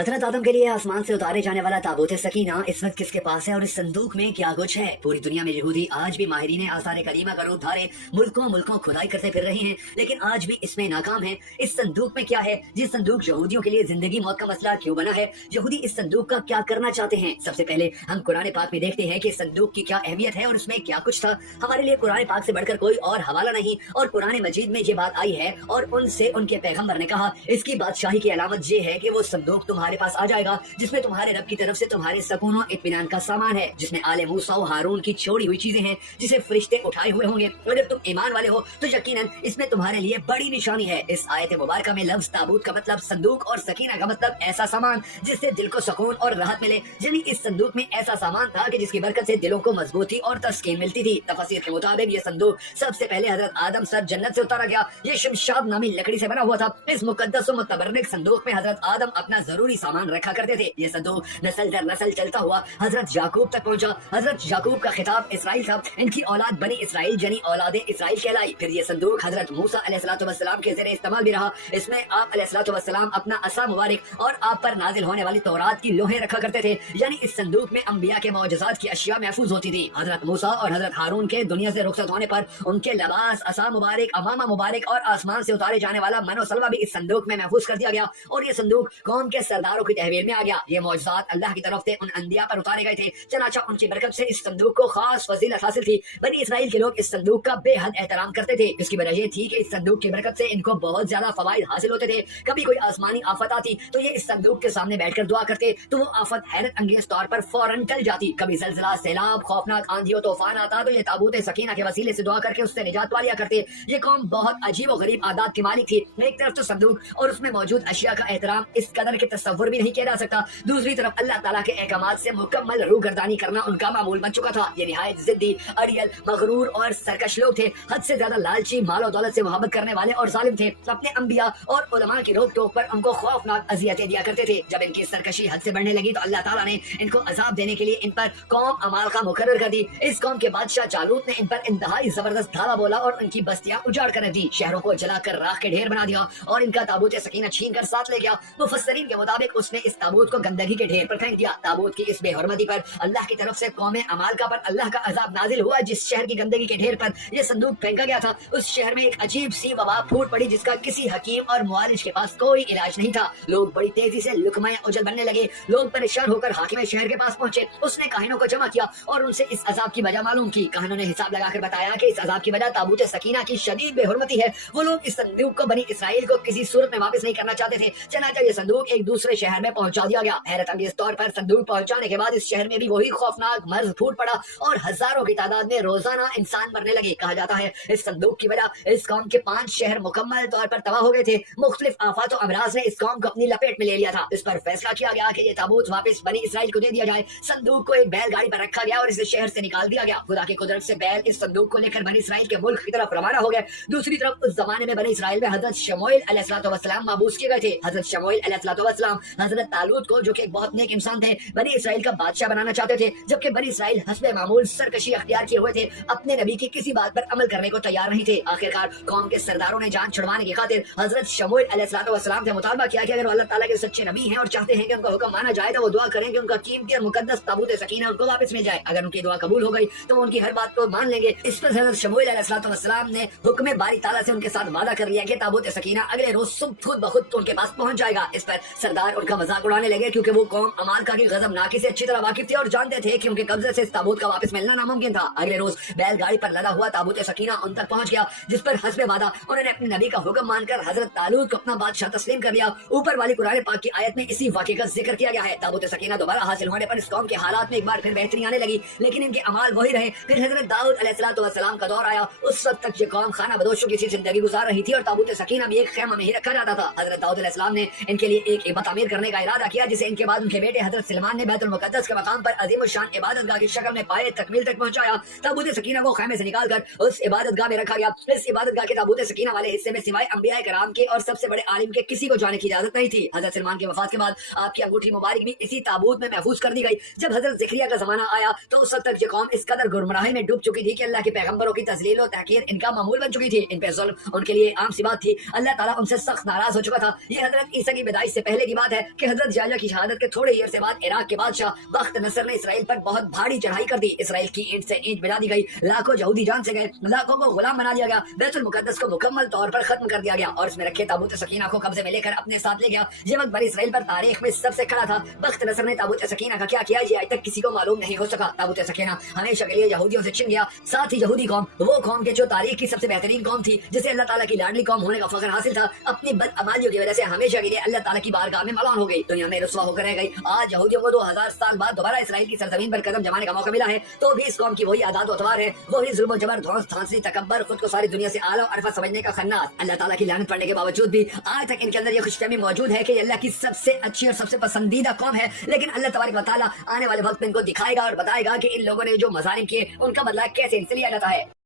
हजरत आदम के लिए आसमान से उतारे जाने वाला ताबूत सकीना इस वक्त किसके पास है और इस संदूक में क्या कुछ है? पूरी दुनिया में यहूदी आज भी माहिरीन आसार करीमा का रूप धारे मुल्कों खुदाई करते फिर रहे हैं, लेकिन आज भी इसमें नाकाम है। इस संदूक में क्या है? जिस संदूक यहूदियों के लिए जिंदगी मौत का मसला क्यों बना है? यहूदी इस संदूक का क्या करना चाहते हैं? सबसे पहले हम कुरान पाक में देखते हैं कि इस संदूक की क्या अहमियत है और उसमें क्या कुछ था। हमारे लिए कुरान पाक से बढ़कर कोई और हवाला नहीं, और कुरान मजीद में ये बात आई है और उनसे उनके पैगम्बर ने कहा इसकी बादशाही की अलामत ये है कि वो संदूक तुम्हारे पास आ जाएगा जिसमें तुम्हारे रब की तरफ से तुम्हारे सकून और इत्मीनान का सामान है, जिसमें आले मूसा और हारून की छोड़ी हुई चीजें हैं जिसे फरिश्ते उठाए हुए होंगे। अगर तुम ईमान वाले हो तो यकीनन इसमें तुम्हारे लिए बड़ी निशानी है। इस आयत मुबारक में लफ्ज ताबूत का मतलब संदूक और सकीना का मतलब ऐसा सामान जिससे दिल को सुकून और राहत मिले। यानी इस संदूक में ऐसा सामान था कि जिसकी बरकत से दिलों को मजबूती और तस्कीन मिलती थी। तफसीर के मुताबिक ये संदूक सबसे पहले हजरत आदम सर जन्नत से उतारा गया। ये शमशाद नामी लकड़ी से बना हुआ था। इस मुकद्दस और मुतबर्रिक संदूक में हजरत आदम अपना जरूरी सामान रखा करते थे। ये संदूक नस्ल दर नस्ल चलता हुआ हजरत याकूब तक पहुंचा। हजरत याकूब का खिताब इसराइल था। इनकी औलाद बनी इसराइल यानी औलादे इसराइल कहलाई। फिर ये संदूक हजरत मूसा अलैहिस्सलाम के ज़रिए इस्तेमाल भी रहा। इसमें आप अलैहिस्सलाम अपना असा मुबारक और आप पर नाजिल होने वाली तौरात की लोहें रखा करते थे। यानी इस संदूक में अंबिया के मौजज़ात की अशिया महफूज होती थी। हजरत मूसा और हजरत हारून के दुनिया से रुखसत होने पर उनके लिबास, असा मुबारक, अमामा मुबारक और आसमान से उतारे जाने वाला मनो सलवा भी इस संदूक में महफूज कर दिया गया और ये संदूक कौम के सरदारों की तहवील में आ गया। ये मौजज़ात अल्लाह की तरफ से उन अंबिया पर उतारे गए थे, चनाचा उनकी बरकत से इस संदूक को खास फजीलत हासिल थी। बनी इसराइल के लोग इस संदूक का बेहद एहतराम करते थे। इसकी वजह ये थी कि इस संदूक की बरकत से इनको बहुत ज्यादा फवाइद हासिल होते थे। कभी कोई आसमानी आफत आती तो ये इस संदूक के सामने बैठकर दुआ करते तो वो आफत हैरत अंगेज तौर पर फौरन टल जाती। कभी जलजला, सैलाब, खौफनाक आंधी और तूफान आता तो ये ताबूत सकीना के वसीले से दुआ करके उससे निजात पा लिया करते। ये कौम बहुत अजीब और गरीब आदात की मालिक थी। एक तरफ तो संदूक और उसमें मौजूद अशिया का एहतराम इस कदर के तस्वुर भी नहीं किया जा सकता, दूसरी तरफ अल्लाह ताला के अहकामात से मुकम्मल रूगर्दानी करना उनका मामूल बन चुका था। ये निहायत जिद्दी, अड़ियल, मगरूर और सरकश लोग थे। हद से ज्यादा लालची, माल और दौलत से मोहब्बत करने वाले और जालिम थे। अपने अंबिया और उलमा की रोक टोक पर उनको खौफनाक अजियतें दिया करते थे। जब इनकी सरकशी हद से बढ़ने लगी तो अल्लाह ताला ने इनको अजाब देने के लिए इन पर कौम अमालका मुकर्रर कर दी। इस कौम के बादशाह जालूत ने इन पर इंतहाई जबरदस्त धावा बोला और उनकी बस्तियां उजाड़ कर दी, शहरों को जलाकर राख के ढेर बना दिया और इनका ताबूत सकीना छीन कर साथ ले गया। मुफस्सरीन के मुताबिक उसने इस ताबूत को गंदगी के ढेर पर फेंक दिया। ताबूत की इस बेहरमती पर अल्लाह की तरफ से कौम अमालका पर अल्लाह का अजाब नाजिल हुआ। जिस शहर की गंदगी के ढेर पर यह संदूक फेंका गया था उस शहर में एक अजीब सी वबा फूट पड़ी जिसका किसी हकीम और मुआलिज के पास कोई इलाज नहीं था। लोग बड़ी तेजी से लुकमा उजल बनने लगे। लोग परेशान होकर हाकिम शहर के पास पहुंचे। उसने काहिनों को जमा किया और उनसे इस अजाब की वजह मालूम की। काहिनों ने हिसाब लगाकर बताया कि इस अजाब की वजह ताबूत सकीना की शदीद बेहुरमती है। वो लोग इस संदूक को बनी इसराइल को किसी सूरत में वापस नहीं करना चाहते थे। चनाचा ये संदूक एक दूसरे शहर में पहुंचा दिया गया। हैरत अंगेज तौर पर संदूक पहुंचाने के बाद इस शहर में भी वही खौफनाक मर्ज फूट पड़ा और हजारों की तादाद में रोजाना इंसान मरने लगे। कहा जाता है इस संदूक की वजह इस कौम के 5 शहर मुकम्मल तौर पर तबाह हो गए थे। मुख्तलिफ आफात और अमराज ने इस कौम को अपनी लपेट में ले लिया था। इस पर फैसला किया गया कि ये ताबूत वापस बनी इसराइल को दे दिया जाए। संदूक को एक बैलगाड़ी पर रखा गया और इसे शहर से निकाल दिया गया। खुदा की कुदरत से बैल इस संदूक को लेकर बनी इसराइल के मुल्क की तरफ रवाना हो गए। दूसरी तरफ उस जमाने में बनी इसराइल में हजरत शमूएल अलैहिस्सलाम माबूस किए गए थे। हजरत शमूएल अलैहिस्सलाम हजरत तालूत को, जो कि एक बहुत नेक इंसान थे, बनी इसराइल का बादशाह बनाना चाहते थे, जबकि बनी इसराइल हस्बे मामूल सरकशी अख्तियार किए हुए थे, अपने नबी की किसी बात पर अमल करने को तैयार नहीं थे। आखिरकार कौम के सरदारों ने जान छुड़वाने की खातिर हजरत शमूएल अलैहिस्सलाम से मुतालबा किया कि अगर अल्लाह ताला के सच्चे नबी हैं और चाहते हैं कि उनका हुक्म माना जाए तो वो दुआ करें कि उनका कीमती और मुकद्दस ताबूत सकीना उनको वापस मिल जाए। अगर उनकी दुआ कबूल हो गई तो वो उनकी हर बात को मान लेंगे। इस पर हजरत शमूएल अलैहिस्सलाम ने हुक्म बारी ताला से उनके साथ वादा कर लिया कि ताबूत सकीना अगले रोज सुबह खुद ब खुद उनके पास पहुंच जाएगा। इस पर सरदार उनका मजाक उड़ाने लगे क्योंकि वो कौम अमालका की गजबनाकी से अच्छी तरह वाकिफ थे और जानते थे कि उनके कब्जे से इस ताबूत का वापस मिलना नामुमकिन था। अगले रोज बैलगाड़ी पर लदा हुआ ताबूत सकीना उन तक पहुंच गया, जिस पर हस्बे वादा उन्होंने अपने नबी का हुक्म मानकर हजरत तालूत को अपना बादशाह तस्लीम कर लिया। ऊपर वाली कुरान पाक की आयत में इसी वाक़े का जिक्र किया गया है। ताबूत सकीना दोबारा हासिल होने पर इस कौम के हालात में एक बार फिर बेहतरी आने लगी, लेकिन इनके अमाल वही रहे। फिर हजरत दाऊद अलैहिस्सलाम का दौर आया। उस वक्त तक ये कौम खाना बदोशों की जिंदगी गुजार रही थी और ताबूत सकीना भी एक खेमा में ही रखा जाता था। हजरत दाऊद अलैहिस्सलाम ने इनके लिए एक इबादत तामीर करने का इरादा किया, जिसे इनके बाद उनके बेटे हजरत सलमान ने बैतुल मुकद्दस के मकाम पर अजीम शान इबादतगाह की शक्ल में पाए तकमील तक पहुंचाया। ताबूत सकीना को खेमे से निकालकर उस इबादतगाह में रखा गया। इस इबादतगाह के ताबूत सकीना वाले हिस्से में सिवाय अंबिया कराम के और सबसे बड़े आलिम के किसी को जाने की इजाजत नहीं थी। हजरत सलमान की वफात के बाद आपकी अंगूठी मुबारक भी इसी ताबूत में महफूज कर दी गई। जब हजरत ज़िक्रिया का जमाना आया तो उस वक्त तक ये कौम इस कदर गुमराही में डूब चुकी थी कि अल्लाह के पैगंबरों की तज़लील और तहकीर इनका मामूल बन चुकी थी। इन पे जुल्म उनके लिए आम सी बात थी। अल्लाह ताला उनसे सख्त नाराज हो चुका था। ये हजरत ईसा की पैदाइश से पहले की बात बات है कि हजरत जाया की शहादत के थोड़े ही अरसे बाद इराक के बादशाह बख्त नसर ने इसराइल पर बहुत भारी चढ़ाई कर दी। इसराइल की ईंट से ईंट मिला दी गई, लाखों यहूदी जान से गए, लाखों को गुलाम बना दिया गया, बैतुल मुकद्दस को मुकम्मल तौर पर खत्म कर दिया गया और इसमें रखे ताबूत सकीना को कब्जे में लेकर अपने साथ ले गया। ये वक्त बनी इसराइल पर तारीख में सबसे खड़ा था। बख्त नसर ने ताबूत सकीना का क्या किया ये आज तक किसी को मालूम नहीं हो सका। ताबूत सकीना हमेशा के लिए यहूदियों से छिन गया। साथ ही यहूदी कौम, वो कौम के जो तारीख की सबसे बेहतरीन कौम थी, जिसे अल्लाह ताला की लाडली कौम होने का फख्र हासिल था, अपनी बदअमालियों की वजह से हमेशा के लिए अल्लाह ताला की बारगाह में मलान हो गई, दुनिया में रुसवा होकर रह गई। आज यहूदियों को 2000 साल बाद दोबारा इसराइल की सरजमीन पर कदम जमाने का मौका मिला है, तो भी इस कौम की वही आदात अतवार है, वही जुल्म जबर, धौंस, धांसली, तकब्बर, खुद को सारी दुनिया से आला और अरफा समझने का खन्नास। अल्लाह ताला की लानत पड़ने के बावजूद भी आज तक इनके अंदर ये खुशफहमी मौजूद है कि ये अल्लाह की सबसे अच्छी और सबसे पसंदीदा कौम है। लेकिन अल्लाह तबारक व तआला आने वाले वक्त में इनको दिखाएगा और बताएगा कि इन लोगों ने जो मजालिम किए उनका बदला कैसे इनसे लिया जाता है।